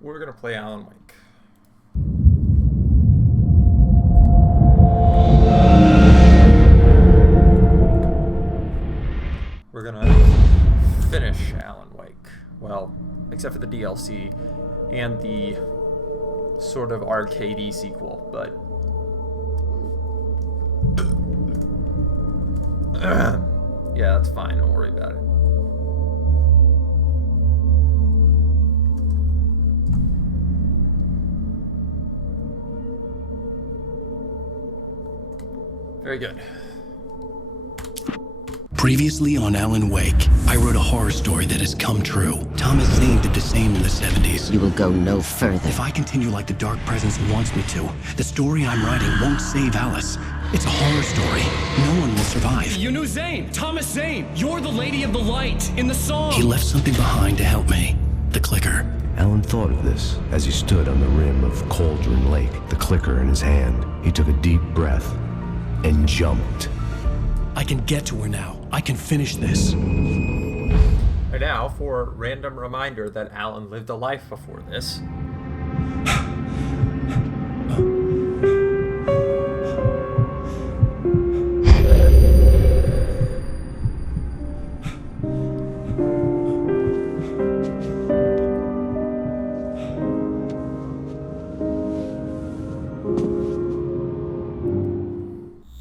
We're gonna play Alan Wake. We're gonna finish Alan Wake. Well, except for the DLC and the sort of arcadey sequel, but yeah, that's fine. Don't worry about it. Very good. Previously on Alan Wake, I wrote a horror story that has come true. Thomas Zane did the same in the 70s. You will go no further. If I continue like the Dark Presence wants me to, the story I'm writing won't save Alice. It's a horror story. No one will survive. You knew Zane! Thomas Zane! You're the Lady of the Light in the song! He left something behind to help me. The clicker. Alan thought of this as he stood on the rim of Cauldron Lake, the clicker in his hand. He took a deep breath and jumped. I can get to her now. I can finish this. And now for a random reminder that Alan lived a life before this.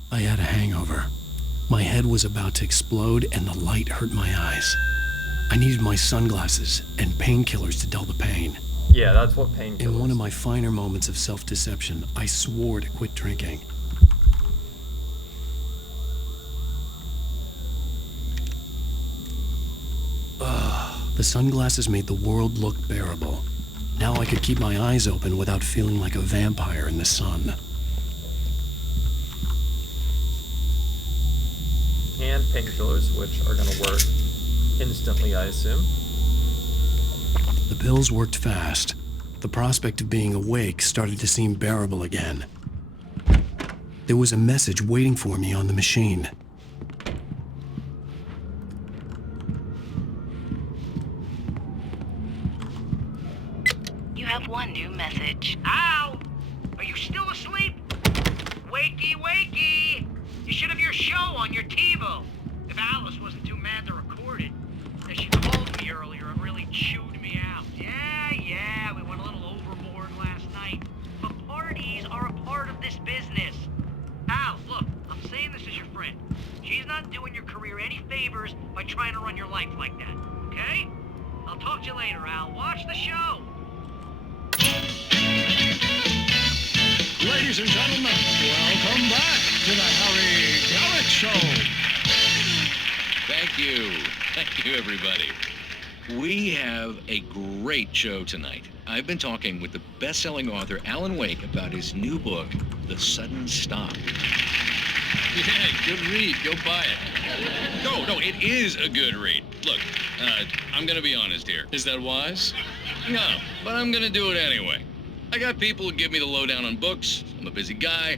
I had a hangover. My head was about to explode and the light hurt my eyes. I needed my sunglasses and painkillers to dull the pain. Yeah, that's what painkillers. In one of my finer moments of self-deception, I swore to quit drinking. The sunglasses made the world look bearable. Now I could keep my eyes open without feeling like a vampire in the sun. And painkillers, which are going to work instantly, I assume. The pills worked fast. The prospect of being awake started to seem bearable again. There was a message waiting for me on the machine. You have one new message. Ow! Are you still asleep? Wakey, wakey! You should have your show on your TiVo. If Alice wasn't too mad to record it. As she called me earlier and really chewed me out. Yeah, we went a little overboard last night. But parties are a part of this business. Al, look, I'm saying this as your friend. She's not doing your career any favors by trying to run your life like that, okay? I'll talk to you later, Al. Watch the show. Ladies and gentlemen, welcome back to the Harry Garrett Show. Thank you, everybody. We have a great show tonight. I've been talking with the best-selling author Alan Wake about his new book, The Sudden Stop. Yeah, good read. Go buy it. No, it is a good read. Look, I'm gonna be honest here. Is that wise? No, but I'm gonna do it anyway. I got people who give me the lowdown on books. I'm a busy guy.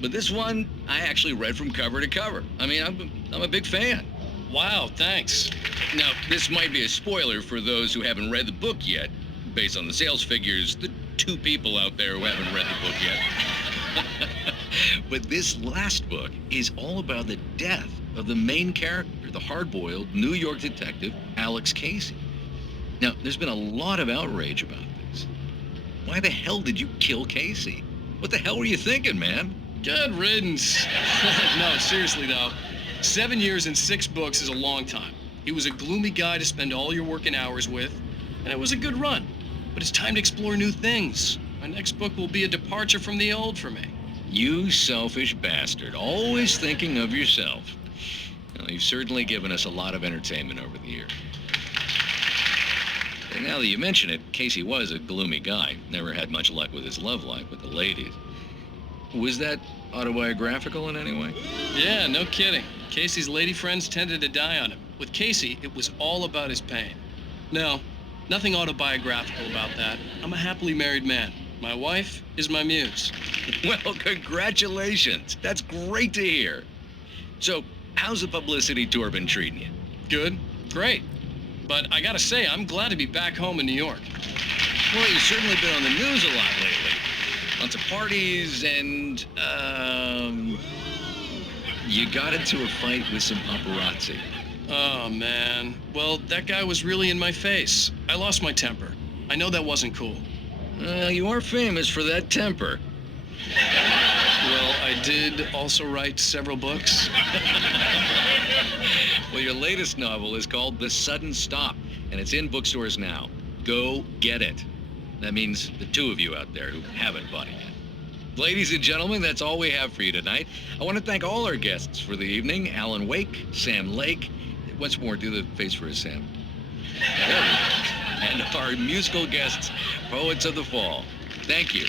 But this one, I actually read from cover to cover. I mean, I'm a big fan. Wow, thanks. Now, this might be a spoiler for those who haven't read the book yet. Based on the sales figures, the 2 people out there who haven't read the book yet. But this last book is all about the death of the main character, the hard-boiled New York detective, Alex Casey. Now, there's been a lot of outrage about this. Why the hell did you kill Casey? What the hell were you thinking, man? Good riddance. No, seriously though. 7 years and 6 books is a long time. He was a gloomy guy to spend all your working hours with, and it was a good run. But it's time to explore new things. My next book will be a departure from the old for me. You selfish bastard, always thinking of yourself. Well, you've certainly given us a lot of entertainment over the years. And now that you mention it, Casey was a gloomy guy. Never had much luck with his love life with the ladies. Was that autobiographical in any way? Yeah, no kidding. Casey's lady friends tended to die on him. With Casey, it was all about his pain. No, nothing autobiographical about that. I'm a happily married man. My wife is my muse. Well, congratulations. That's great to hear. So, how's the publicity tour been treating you? Good, great. But I gotta say, I'm glad to be back home in New York. Well, you've certainly been on the news a lot lately. Lots of parties and, you got into a fight with some paparazzi. Oh, man. Well, that guy was really in my face. I lost my temper. I know that wasn't cool. Well, you are famous for that temper. Well, I did also write several books. Well, your latest novel is called The Sudden Stop, and it's in bookstores now. Go get it. That means the two of you out there who haven't bought it yet. Ladies and gentlemen, that's all we have for you tonight. I want to thank all our guests for the evening. Alan Wake, Sam Lake. Once more, do the face for us, Sam. There we go. And our musical guests, Poets of the Fall. Thank you.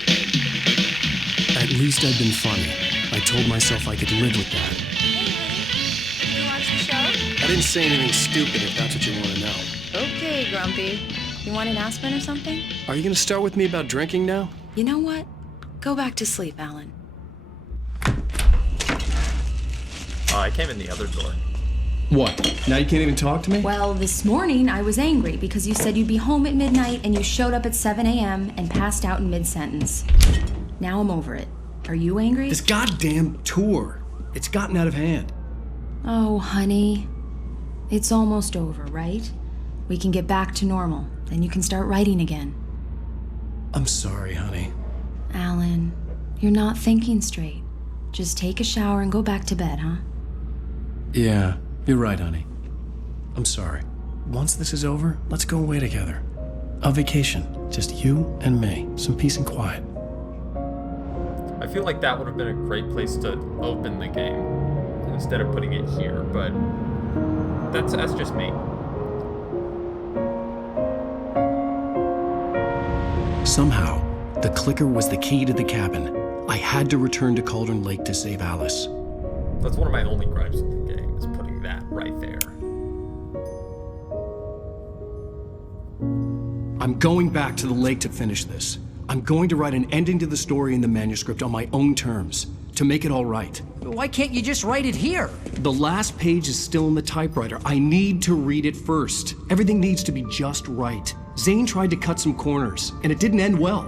At least I'd been funny. I told myself I could live with that. Hey, honey. You watch the show? I didn't say anything stupid if that's what you want to know. Okay, Grumpy. You want an aspirin or something? Are you going to start with me about drinking now? You know what? Go back to sleep, Alan. Oh, I came in the other door. What? Now you can't even talk to me? Well, this morning I was angry because you said you'd be home at midnight and you showed up at 7 a.m. and passed out in mid-sentence. Now I'm over it. Are you angry? This goddamn tour. It's gotten out of hand. Oh, honey. It's almost over, right? We can get back to normal. Then you can start writing again. I'm sorry, honey. Alan, you're not thinking straight. Just take a shower and go back to bed, huh? Yeah, you're right, honey. I'm sorry. Once this is over, let's go away together. A vacation. Just you and me. Some peace and quiet. I feel like that would have been a great place to open the game instead of putting it here, but that's just me. Somehow, the clicker was the key to the cabin. I had to return to Cauldron Lake to save Alice. That's one of my only gripes with the game, is putting that right there. I'm going back to the lake to finish this. I'm going to write an ending to the story in the manuscript on my own terms, to make it all right. Why can't you just write it here? The last page is still in the typewriter. I need to read it first. Everything needs to be just right. Zane tried to cut some corners, and it didn't end well.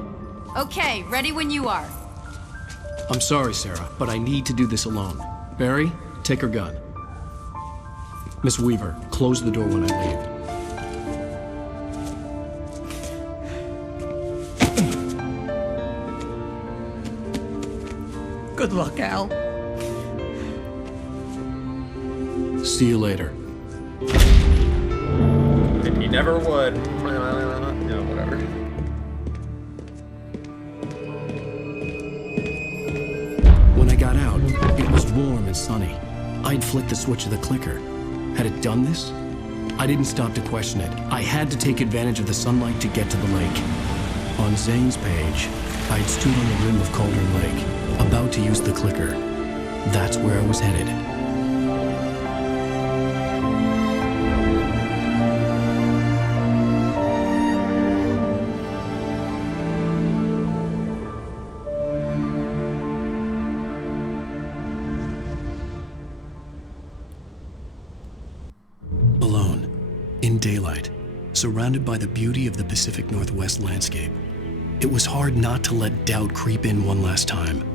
Okay, ready when you are. I'm sorry, Sarah, but I need to do this alone. Barry, take her gun. Miss Weaver, close the door when I leave. Good luck, Al. See you later. And he never would. No, whatever. When I got out, it was warm and sunny. I'd flicked the switch of the clicker. Had it done this? I didn't stop to question it. I had to take advantage of the sunlight to get to the lake. On Zane's page, I'd stood on the rim of Cauldron Lake, about to use the clicker. That's where I was headed. Alone, in daylight, surrounded by the beauty of the Pacific Northwest landscape, it was hard not to let doubt creep in one last time.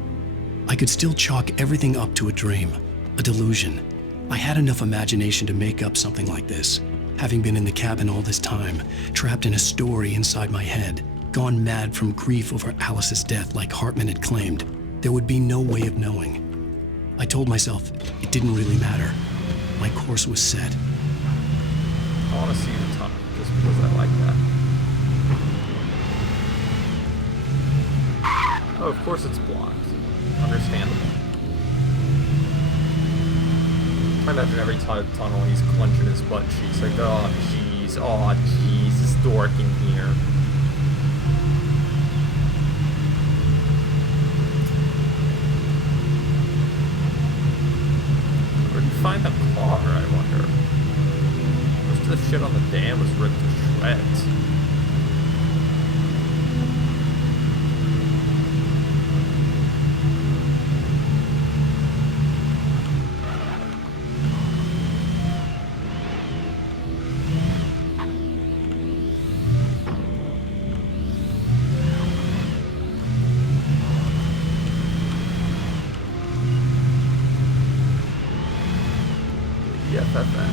I could still chalk everything up to a dream, a delusion. I had enough imagination to make up something like this, having been in the cabin all this time, trapped in a story inside my head, gone mad from grief over Alice's death like Hartman had claimed. There would be no way of knowing. I told myself it didn't really matter. My course was set. I want to see the tunnel just because I like that. Oh, of course it's blocked. Understandable. I imagine every tunnel he's clenching his butt cheeks like, oh jeez, it's dark in here. Where'd you find the car, I wonder? Most of the shit on the dam was ripped to shreds. BFFN.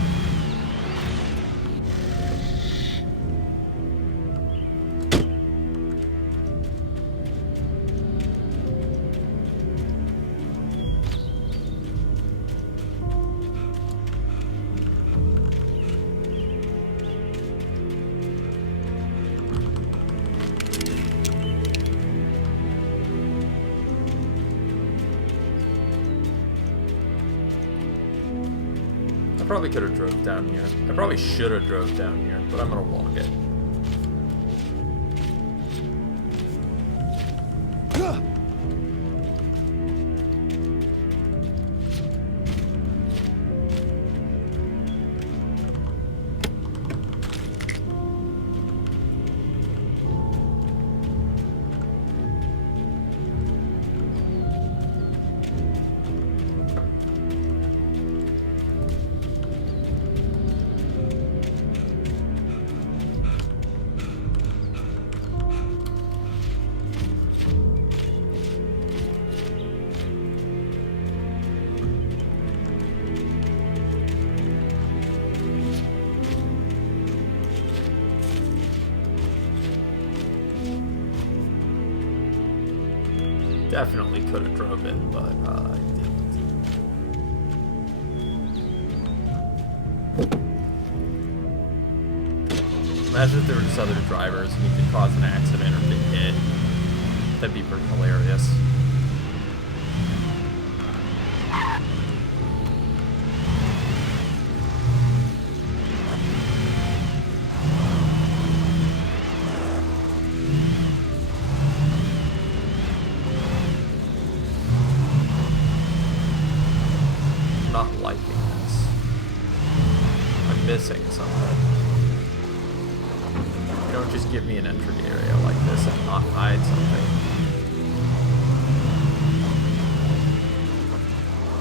I probably could have drove down here. I probably should have drove down here, but I'm gonna walk it. Definitely could have drove it, but I didn't. Imagine if there were just other drivers and you could cause an accident or get hit. That'd be pretty hilarious. Not liking this. I'm missing something. You don't just give me an entry area like this and not hide something.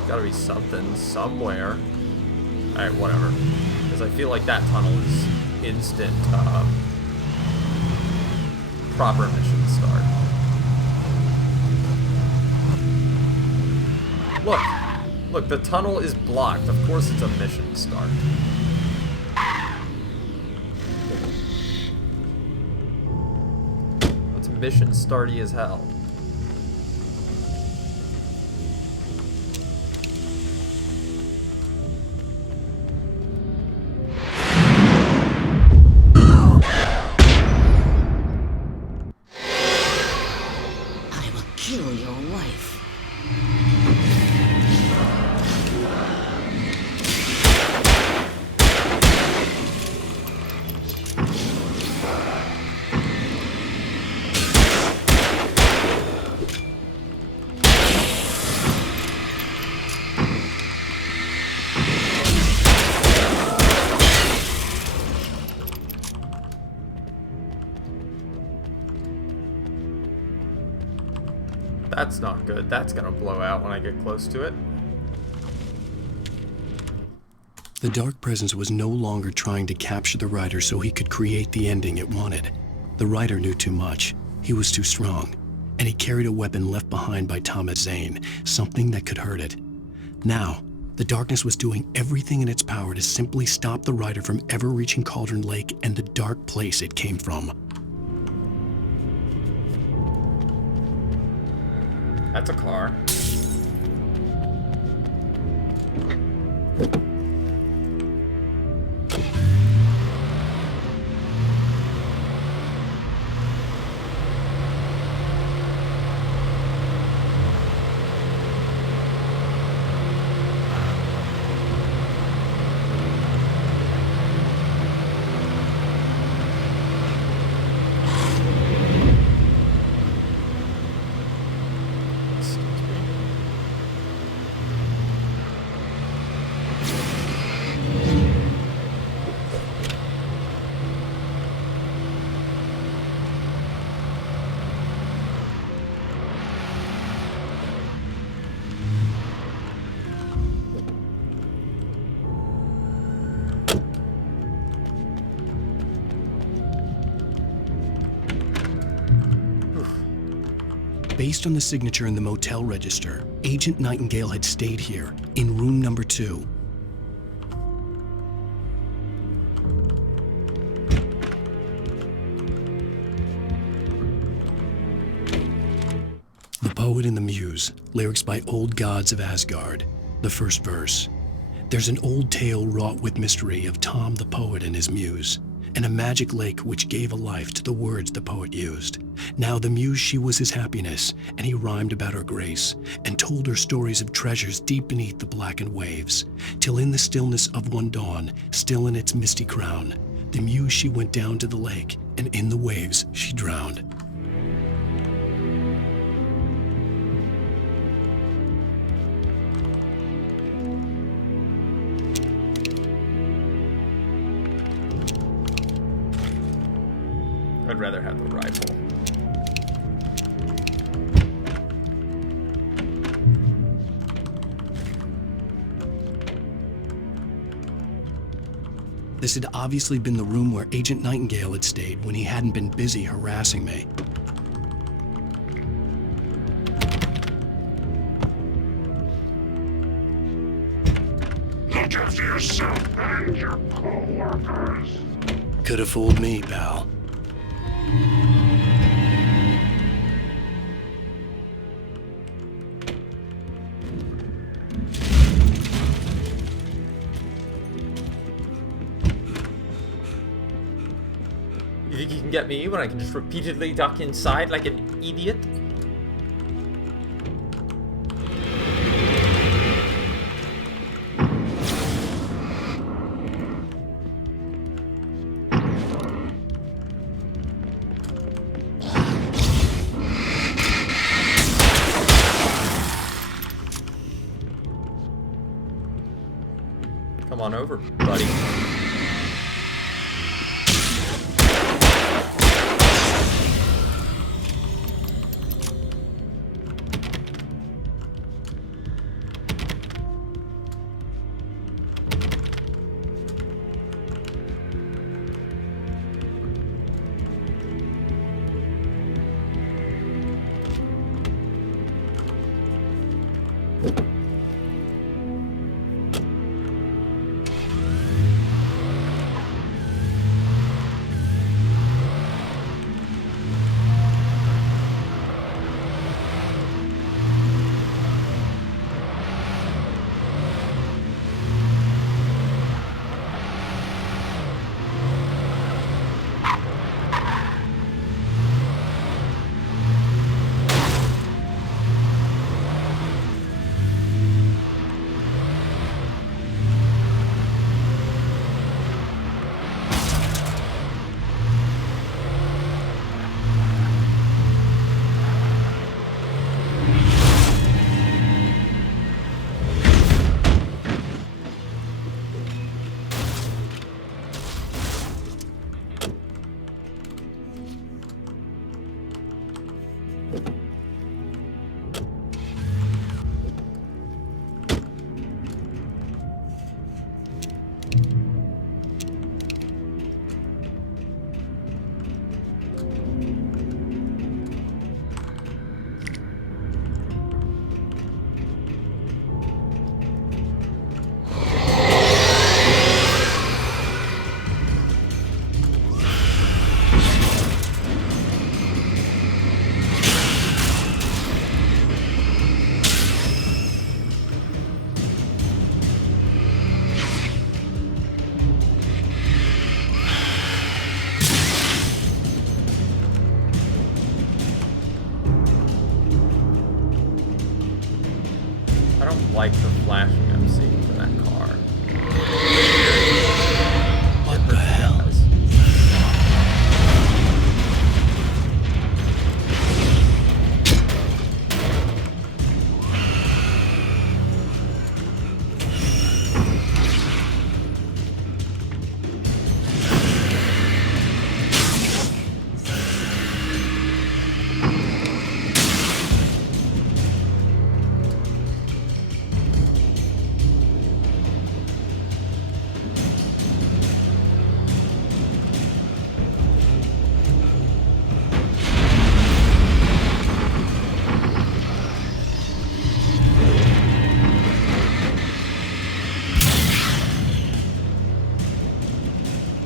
Gotta be something somewhere. Alright, whatever. Because I feel like that tunnel is instant proper mission start. Look, the tunnel is blocked. Of course it's a mission start. It's mission starty as hell. I will kill your wife. That's not good. That's gonna blow out when I get close to it. The Dark Presence was no longer trying to capture the Rider so he could create the ending it wanted. The Rider knew too much. He was too strong. And he carried a weapon left behind by Thomas Zane, something that could hurt it. Now, the darkness was doing everything in its power to simply stop the Rider from ever reaching Cauldron Lake and the dark place it came from. That's a car. Based on the signature in the motel register, Agent Nightingale had stayed here, in room number 2. Poet and the Muse, lyrics by Old Gods of Asgard. The first verse. There's an old tale wrought with mystery of Tom the poet and his muse, and a magic lake which gave a life to the words the poet used. Now the muse, she was his happiness, and he rhymed about her grace, and told her stories of treasures deep beneath the blackened waves, till in the stillness of one dawn, still in its misty crown, the muse she went down to the lake, and in the waves she drowned. I'd rather have the rifle. This had obviously been the room where Agent Nightingale had stayed when he hadn't been busy harassing me. Look after yourself and your co-workers. Could have fooled me, pal. You think you can get me when I can just repeatedly duck inside like an idiot? Come on over, buddy. Like the flashing I'm seeing for that car. What the hell?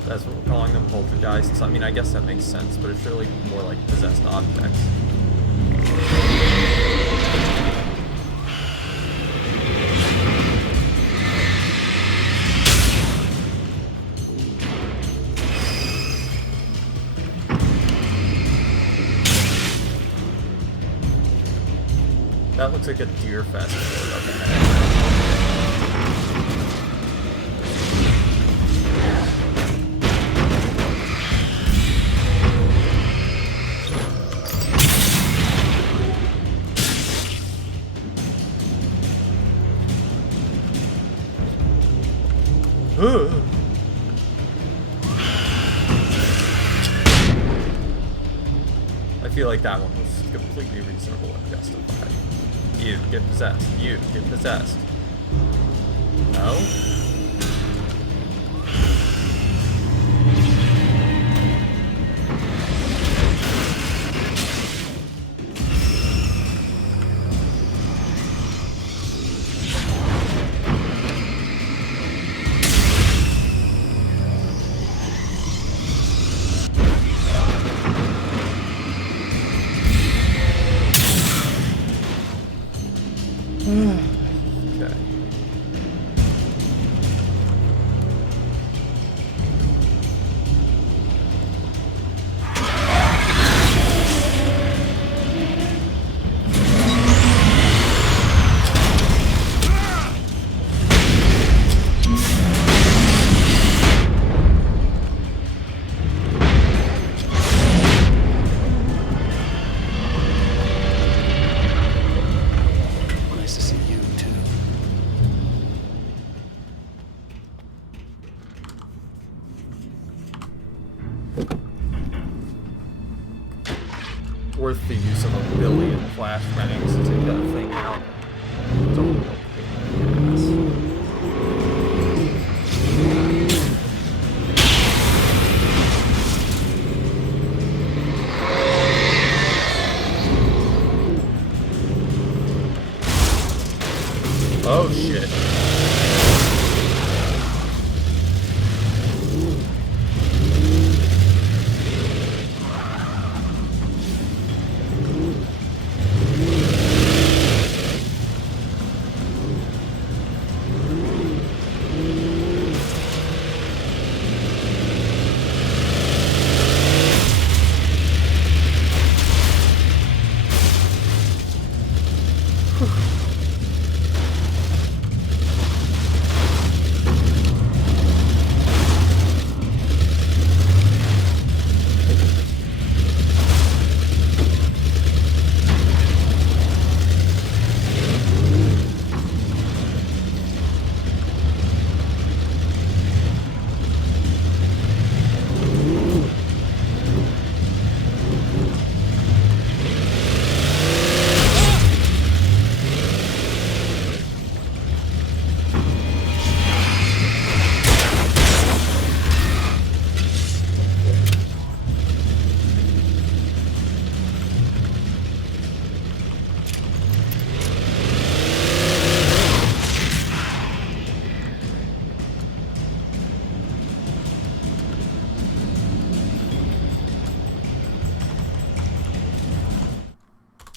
That's what we're calling them, poltergeists. I mean, I guess that makes sense, but it's really more like possessed objects. That looks like a deer festival up ahead. I feel like that one was completely reasonable and justified. You get possessed. You get possessed. No? Okay. Nice to see you, too. Worth the use of a billion flashbangs to take that thing out. It's a real pain in the ass. Oh shit.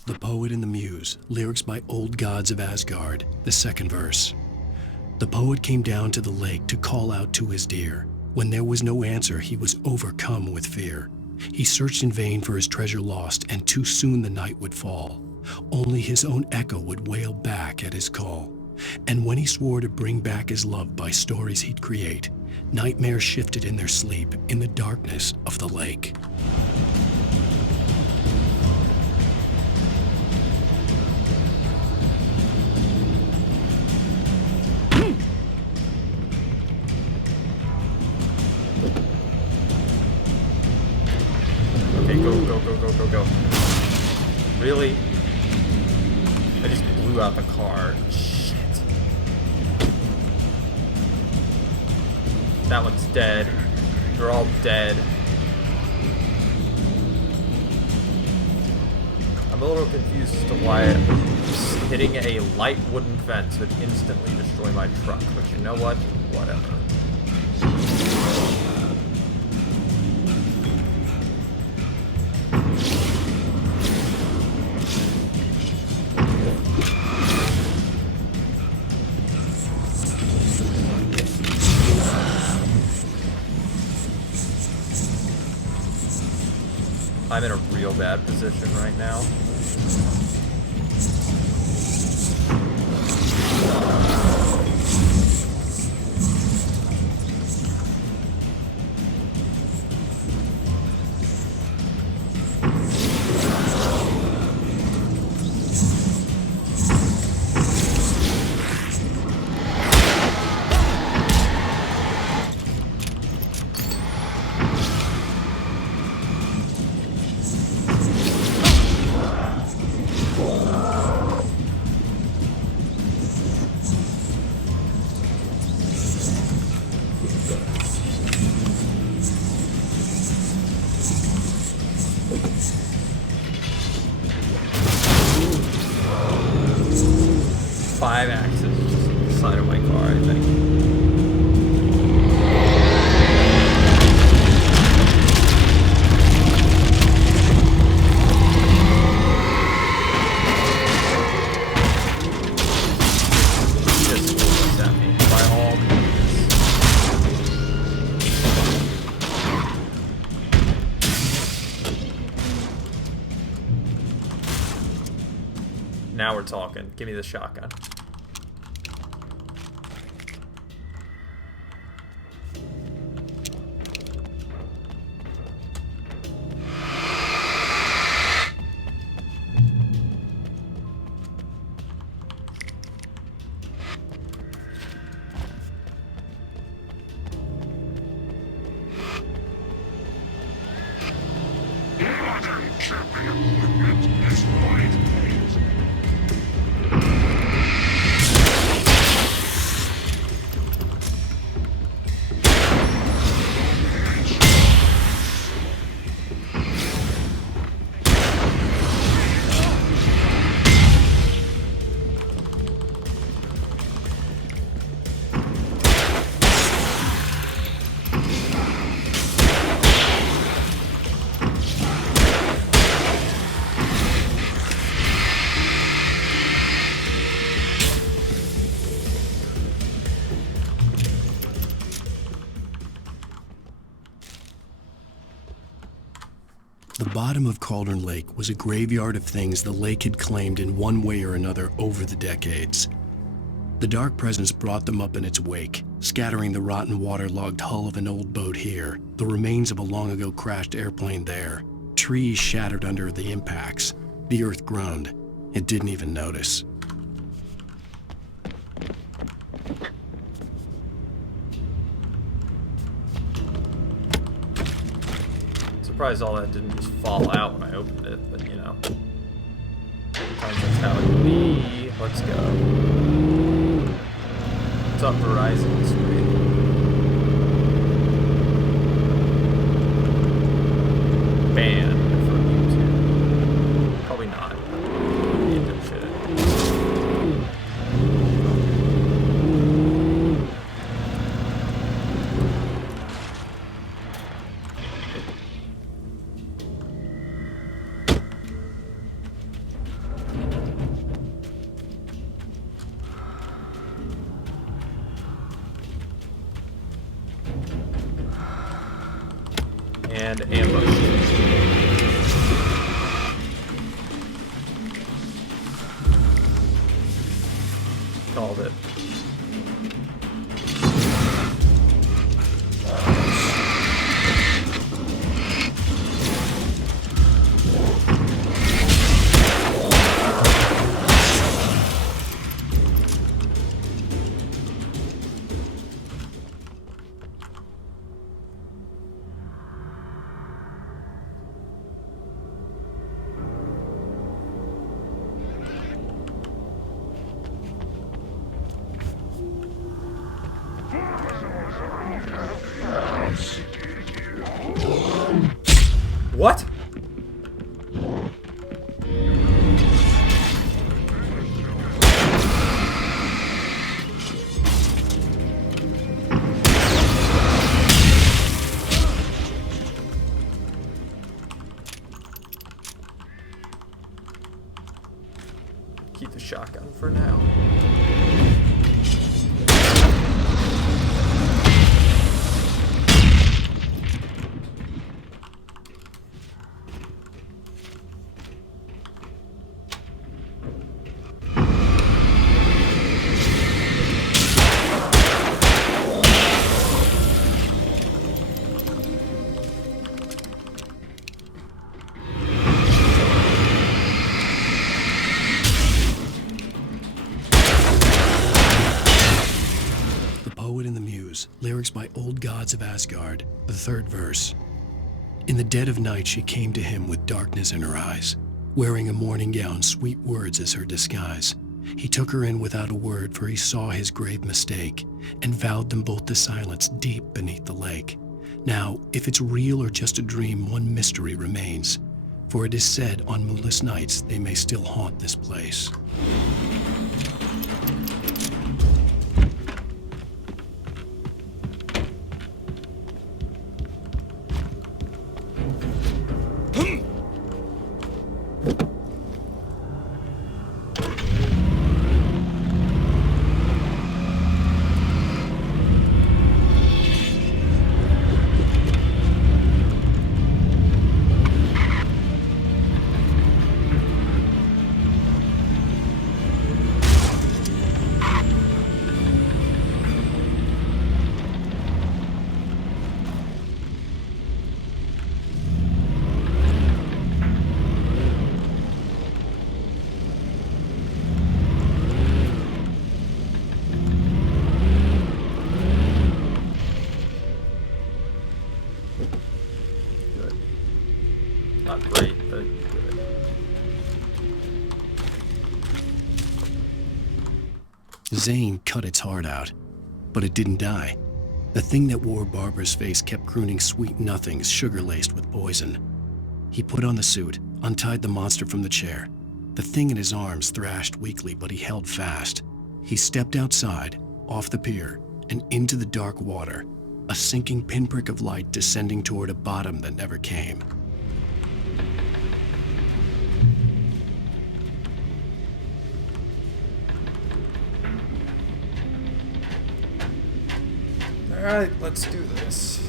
The Poet and the Muse, lyrics by Old Gods of Asgard, the second verse. The poet came down to the lake to call out to his dear. When there was no answer, he was overcome with fear. He searched in vain for his treasure lost, and too soon the night would fall. Only his own echo would wail back at his call. And when he swore to bring back his love by stories he'd create, nightmares shifted in their sleep in the darkness of the lake. Okay, go. Really? I just blew out the car. Shit. That one's dead. They're all dead. I'm a little confused as to why hitting a light wooden fence would instantly destroy my truck, but you know what? Whatever. I'm in a real bad position right now. 5 axes side of my car, I think. Just looks at me by all means. Now we're talking. Give me the shotgun. The bottom of Cauldron Lake was a graveyard of things the lake had claimed in one way or another over the decades. The Dark Presence brought them up in its wake, scattering the rotten waterlogged hull of an old boat here, the remains of a long-ago crashed airplane there. Trees shattered under the impacts. The earth groaned. It didn't even notice. Surprised all that didn't just fall out when I opened it, but you know. Sometimes that's how it can be. Let's go. What's up, Verizon? Sweet. Banned from YouTube. Probably not. You dipshit. And ambush. Called it. What? Keep the shotgun for now. Old Gods of Asgard, the 3rd verse. In the dead of night she came to him with darkness in her eyes, wearing a mourning gown, sweet words as her disguise. He took her in without a word, for he saw his grave mistake, and vowed them both to silence deep beneath the lake. Now, if it's real or just a dream, one mystery remains, for it is said on moonless nights they may still haunt this place. Not great, but good. Zane cut its heart out, but it didn't die. The thing that wore Barbara's face kept crooning sweet nothings sugar-laced with poison. He put on the suit, untied the monster from the chair. The thing in his arms thrashed weakly, but he held fast. He stepped outside, off the pier, and into the dark water, a sinking pinprick of light descending toward a bottom that never came. Alright, let's do this.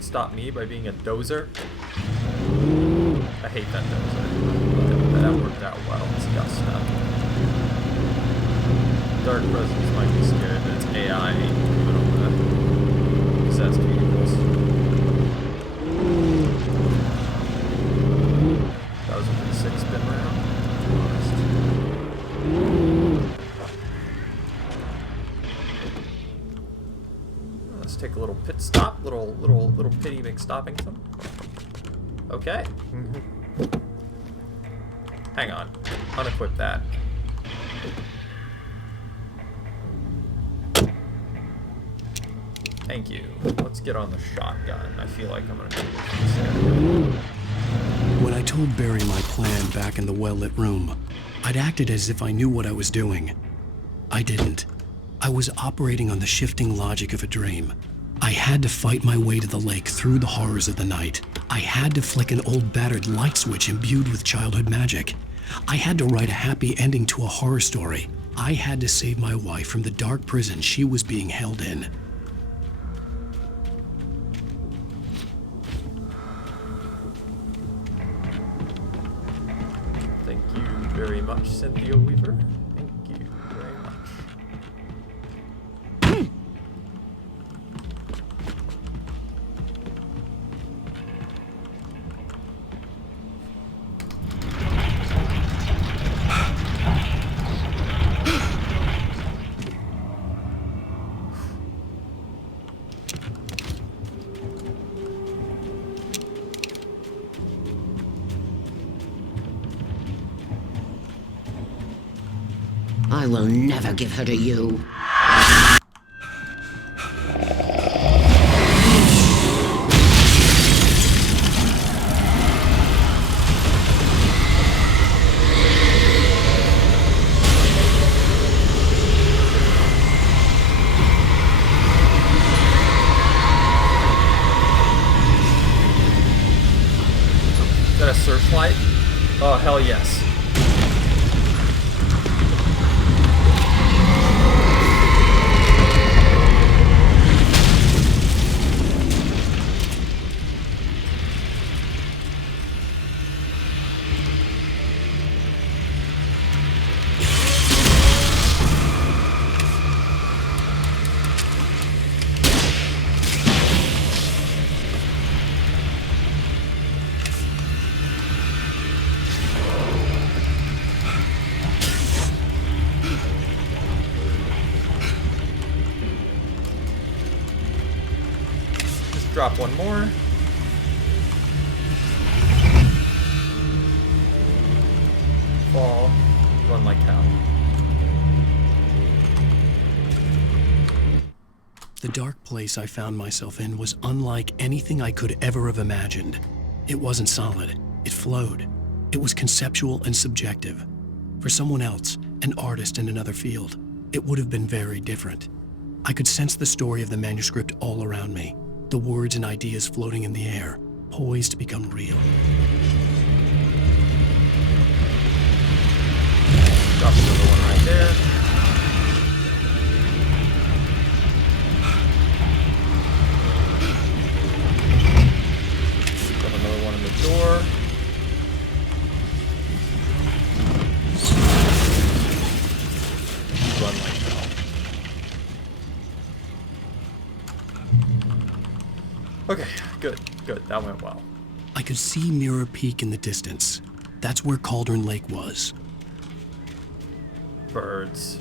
Stop me by being a dozer. I hate that dozer. That worked out well. It's dust up. Dark presence might be scary, but it's AI moving over the possessed vehicles. That was a pretty sick spin round, to be honest. Let's take a little pit stop, little pity McStoppington. Okay. Hang on. Unequip that. Thank you. Let's get on the shotgun. I feel like I'm gonna do this area. When I told Barry my plan back in the well-lit room, I'd acted as if I knew what I was doing. I didn't. I was operating on the shifting logic of a dream. I had to fight my way to the lake through the horrors of the night. I had to flick an old battered light switch imbued with childhood magic. I had to write a happy ending to a horror story. I had to save my wife from the dark prison she was being held in. Thank you very much, Cynthia Weaver. Thank you very much. I will never give her to you. Is that a searchlight? Oh, hell yes. Drop one more. Fall. Run like hell. The dark place I found myself in was unlike anything I could ever have imagined. It wasn't solid. It flowed. It was conceptual and subjective. For someone else, an artist in another field, it would have been very different. I could sense the story of the manuscript all around me. The words and ideas floating in the air, poised to become real. Drop another one right there. Drop another one in the door. Run like hell. Okay, good. That went well. I could see Mirror Peak in the distance. That's where Cauldron Lake was. Birds.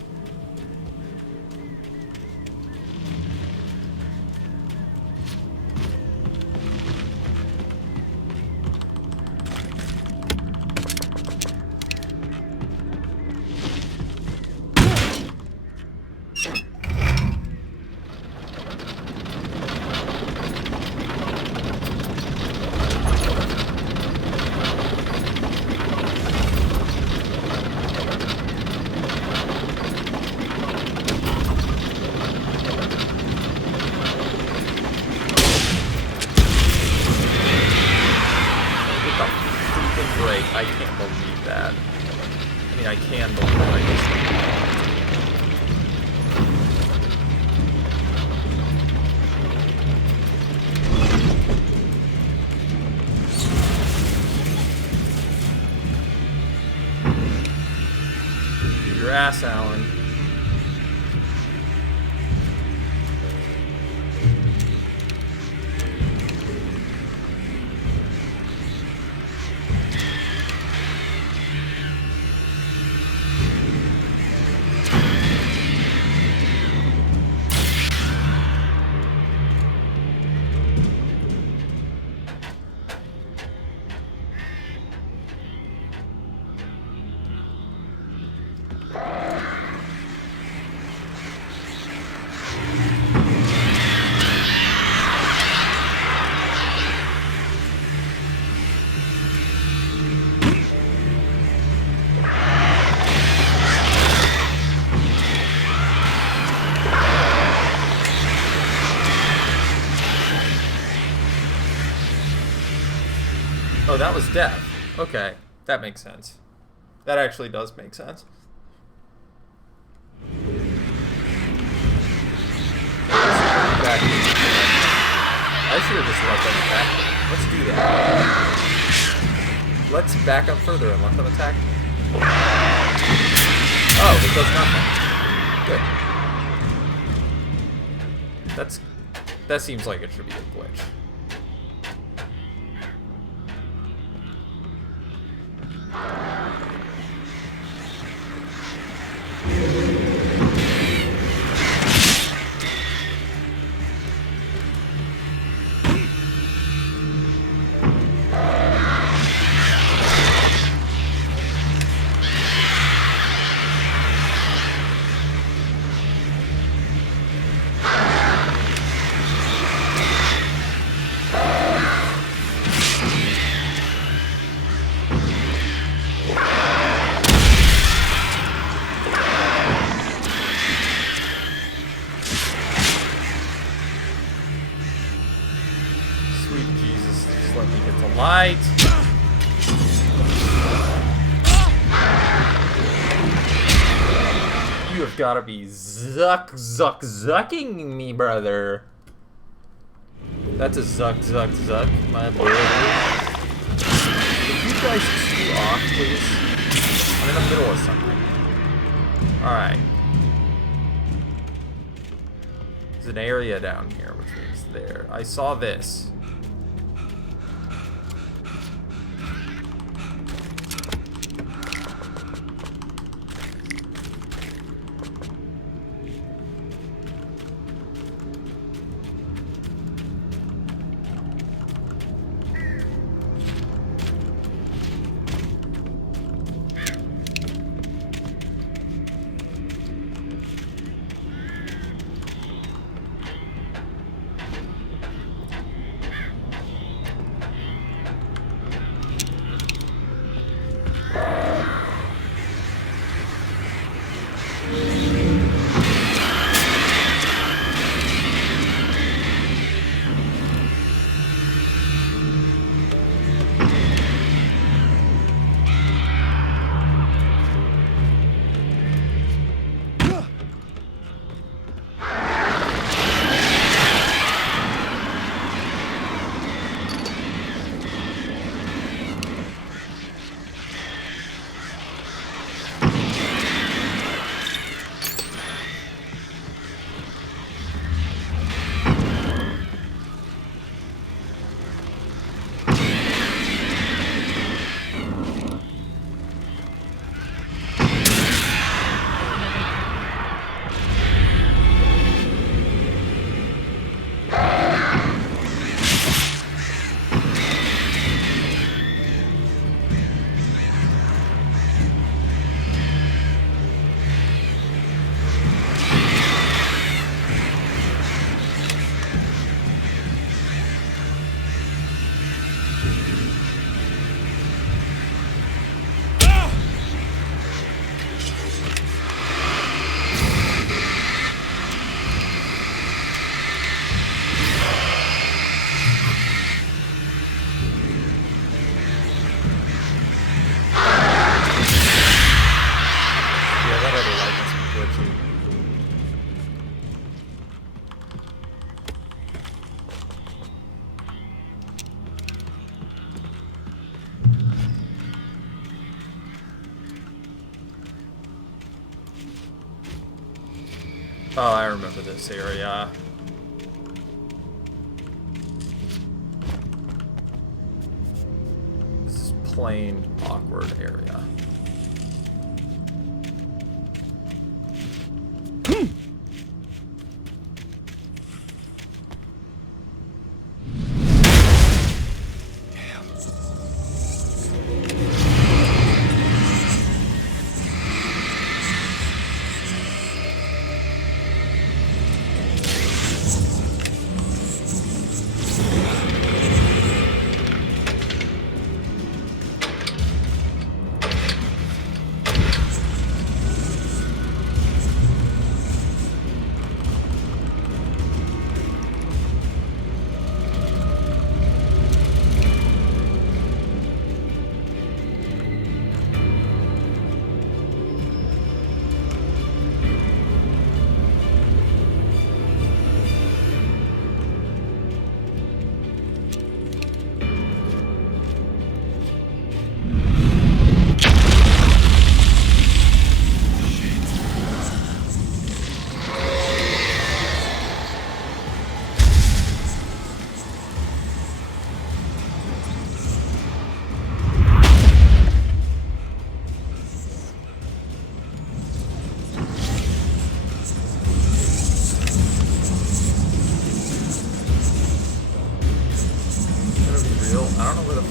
I can't believe that. I mean, I can believe it, I just... Your ass, Alan. Oh, that was death. Okay, that makes sense. That actually does make sense. I should have just let them attack me. Let's do that. Let's back up further and let them attack me. Oh, it does nothing. Good. That seems like it should be a glitch. let me get the light. You have got to be zucking me, brother. That's a zuck, my boy. If you guys too off, please. I'm in the middle of something. Alright. There's an area down here, which means there. I saw this. Oh, I remember this area. This is plain awkward area.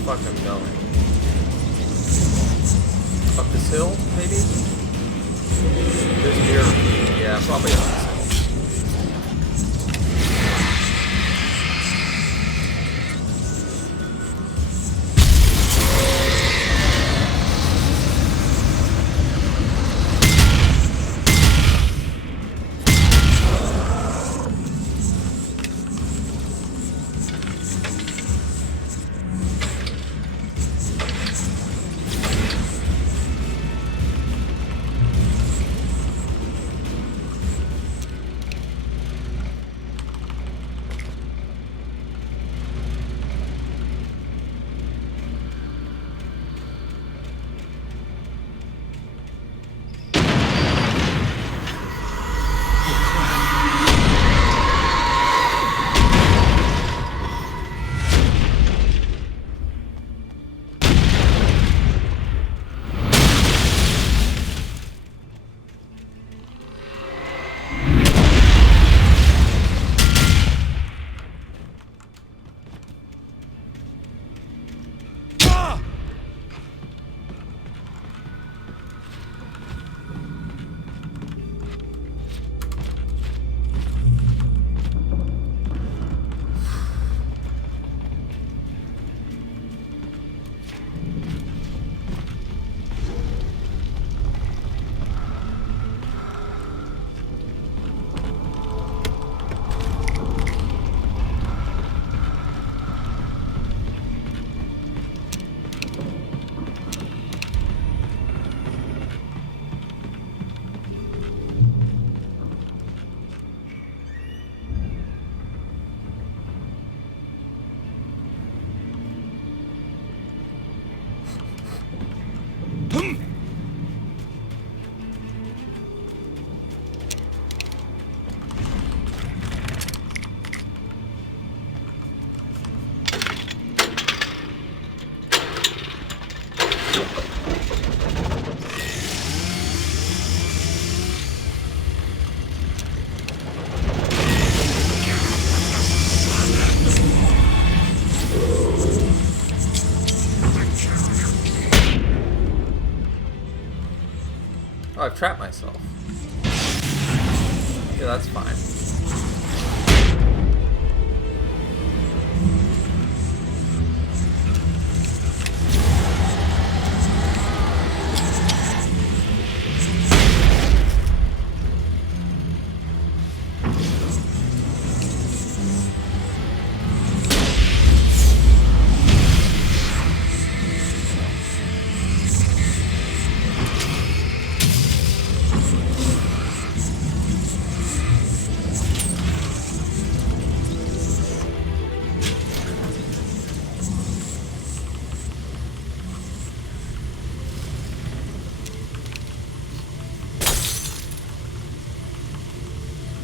Fuck, I'm going. Up this hill, maybe? There's deer. Yeah, probably up this hill. trap myself. Yeah, that's fine.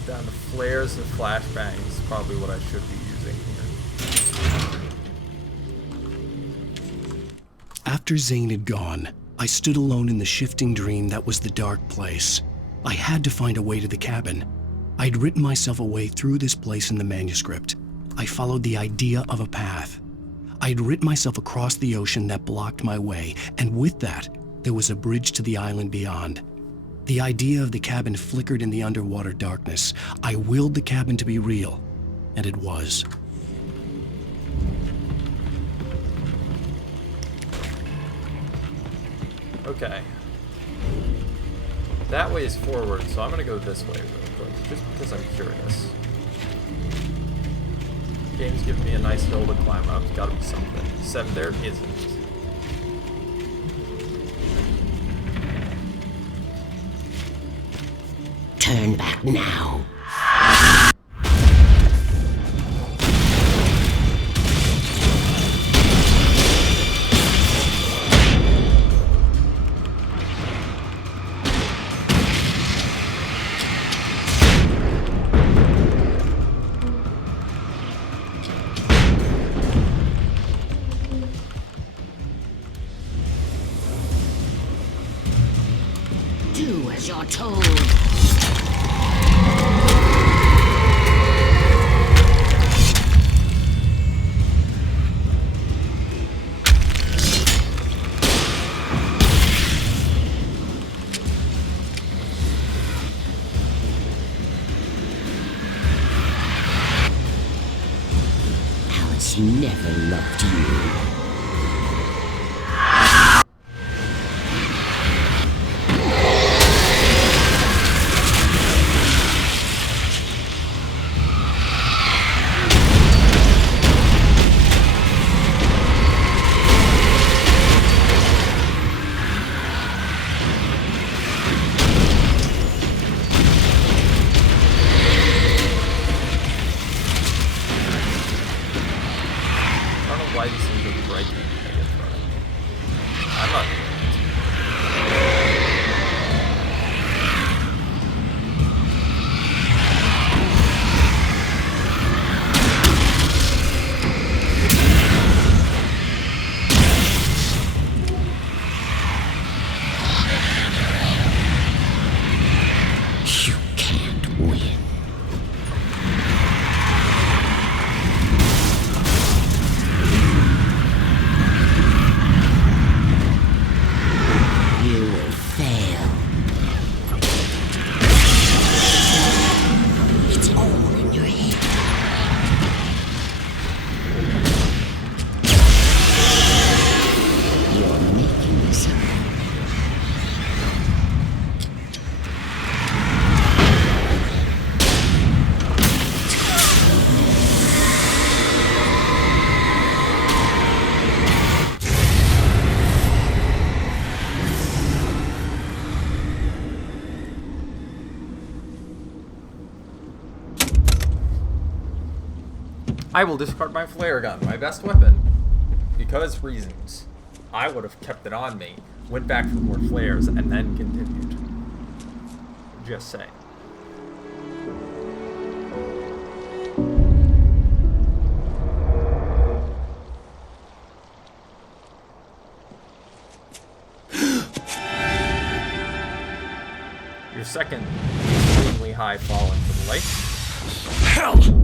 Down to flares and flashbangs is probably what I should be using here. After Zane had gone, I stood alone in the shifting dream that was the dark place. I had to find a way to the cabin. I'd written myself a way through this place in the manuscript. I followed the idea of a path. I'd written myself across the ocean that blocked my way, and with that, there was a bridge to the island beyond. The idea of the cabin flickered in the underwater darkness. I willed the cabin to be real, and it was. Okay. That way is forward, so I'm gonna go this way real quick, just because I'm curious. Game's giving me a nice hill to climb up. It's gotta be something. Except there isn't. Turn back now. Do as you're told. Alice never loved you. Why these things are breaking, I guess, but I'm not. You can't win. You will fail. It's all in your head. You're making this up. I will discard my flare gun, my best weapon, because reasons. I would have kept it on me, went back for more flares, and then continued. Just saying. Your second extremely high fall into the lake. Hell!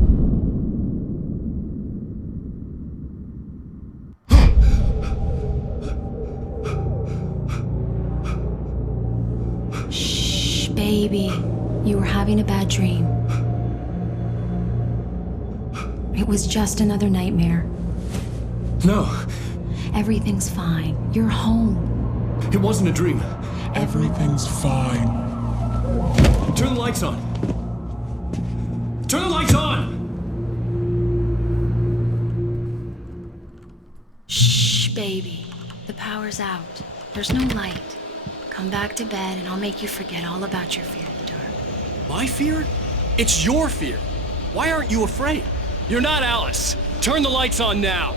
Shh. Baby, you were having a bad dream. It was just another nightmare. No, Everything's fine. You're home. it wasn't a dream. Everything's fine. Turn the lights on. Turn the lights on! Shh, baby. The power's out. There's no light. Come back to bed and I'll make you forget all about your fear of the dark. My fear? It's your fear. Why aren't you afraid? You're not Alice. Turn the lights on now.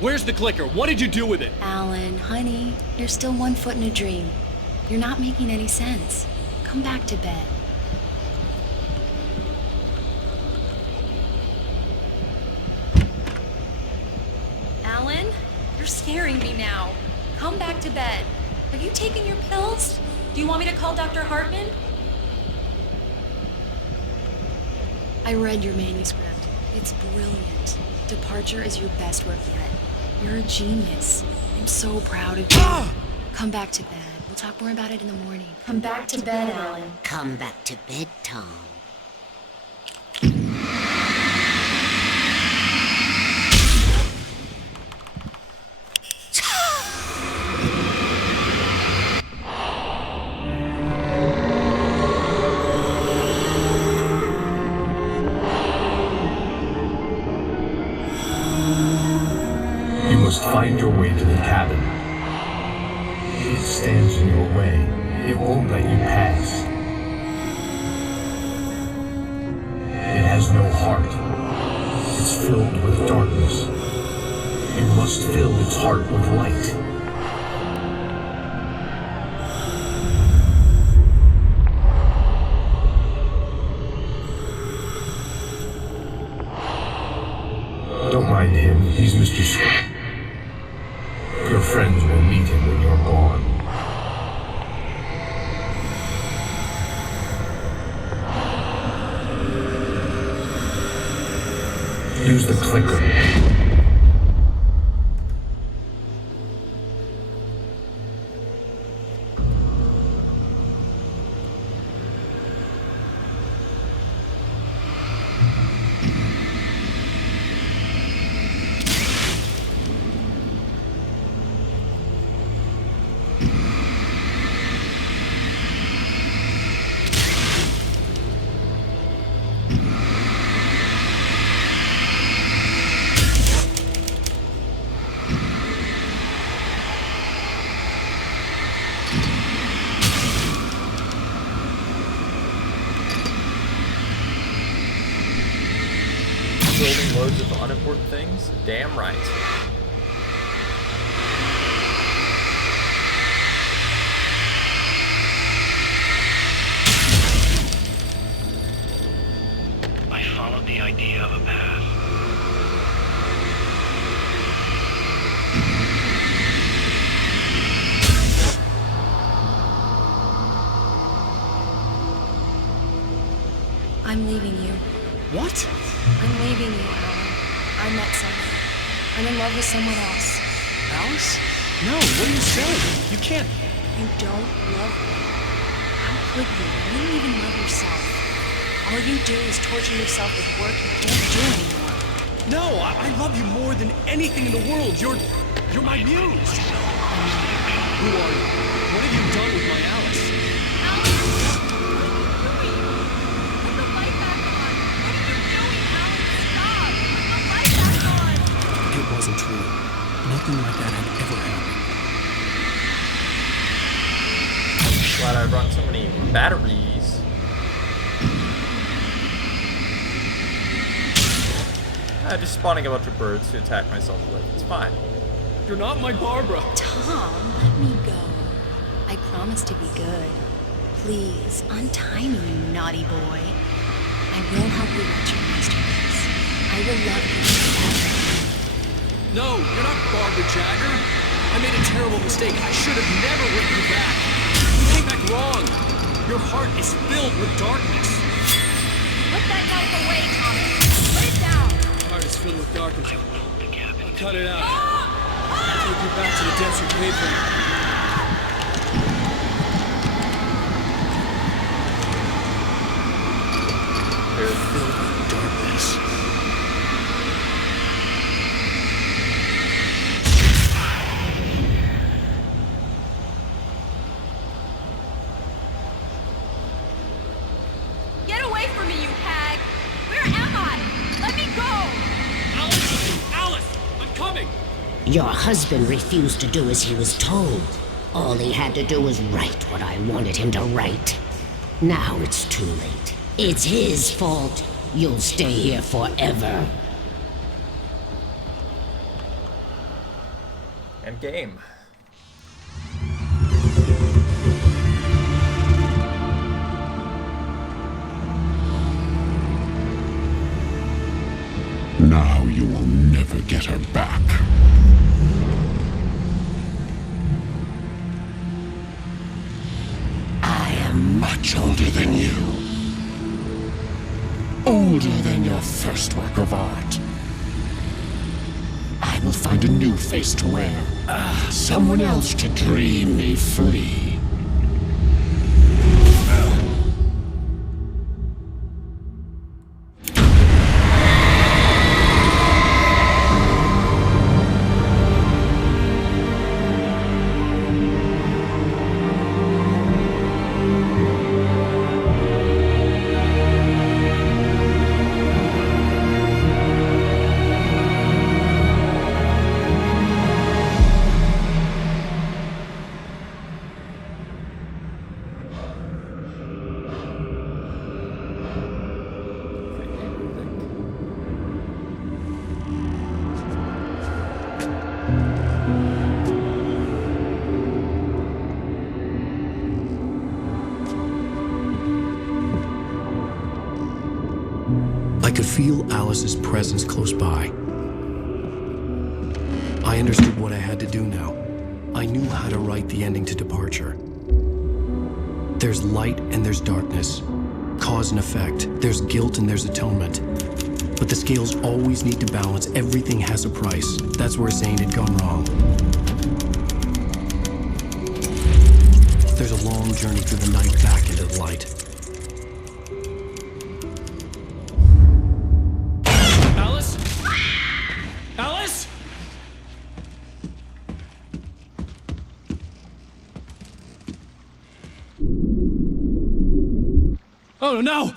Where's the clicker? What did you do with it? Alan, honey, you're still 1 foot in a dream. You're not making any sense. Come back to bed. Alan, you're scaring me now. Come back to bed. Have you taken your pills? Do you want me to call Dr. Hartman? I read your manuscript. It's brilliant. Departure is your best work yet. You're a genius. I'm so proud of you. Come back to bed. We'll talk more about it in the morning. Come back to bed, Alan. Come back to bed, Tom. You must find your way to the cabin. It stands in your way. It won't let you pass. It has no heart. It's filled with darkness. You must fill its heart with light. Don't mind him. He's Mr. Scott. Your friends will meet him when you're gone. Use the clicker. Building loads of unimportant things? Damn right. I followed the idea of a path. I'm leaving you. What? I'm leaving you, Alan. I met someone. I'm in love with someone else. Alice? No, what are you saying? You can't. You don't love me. How could you? You don't even love yourself. All you do is torture yourself with work you can't do anymore. No, I love you more than anything in the world. You're my muse. Who are you? What have you done with my Alice? It wasn't true. Nothing like that had ever happened. Glad I brought so many batteries. Just spawning a bunch of birds to attack myself with. It's fine. You're not my Barbara. Tom, let me go. I promise to be good. Please, untie me, you naughty boy. I will help you reach your masterpiece. I will love you forever. No, you're not Barbara Jagger. I made a terrible mistake. I should have never written you back. You came back wrong. Your heart is filled with darkness. Put that knife away, Thomas. Put it down. My heart is filled with darkness. I'll cut it out. I'll take you back to the depths you paid for me. kids. filled with darkness. Get away from me, you hag! Where am I? Let me go! Alice! I'm coming! Your husband refused to do as he was told. All he had to do was write what I wanted him to write. Now it's too late. It's his fault. You'll stay here forever. And game. Now you will never get her back. I am much older than you. Older than your first work of art. I will find a new face to wear. Someone else to dream me free. I could feel Alice's presence close by. I understood what I had to do now. I knew how to write the ending to Departure. There's light and there's darkness. Cause and effect. There's guilt and there's atonement. But the scales always need to balance. Everything has a price. That's where Zane had gone wrong. There's a long journey through the night back into the light. Alice? Alice? Oh no!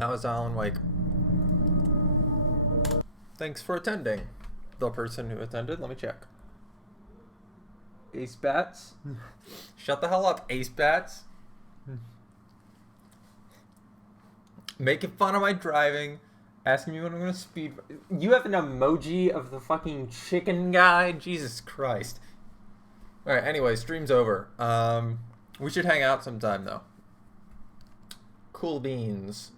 That was Alan Wake. Thanks for attending. The person who attended, let me check. Ace Bats? Shut the hell up, Ace Bats. Making fun of my driving. Asking me when I'm gonna speed. You have an emoji of the fucking chicken guy? Jesus Christ. Alright, anyway, stream's over. We should hang out sometime, though. Cool beans.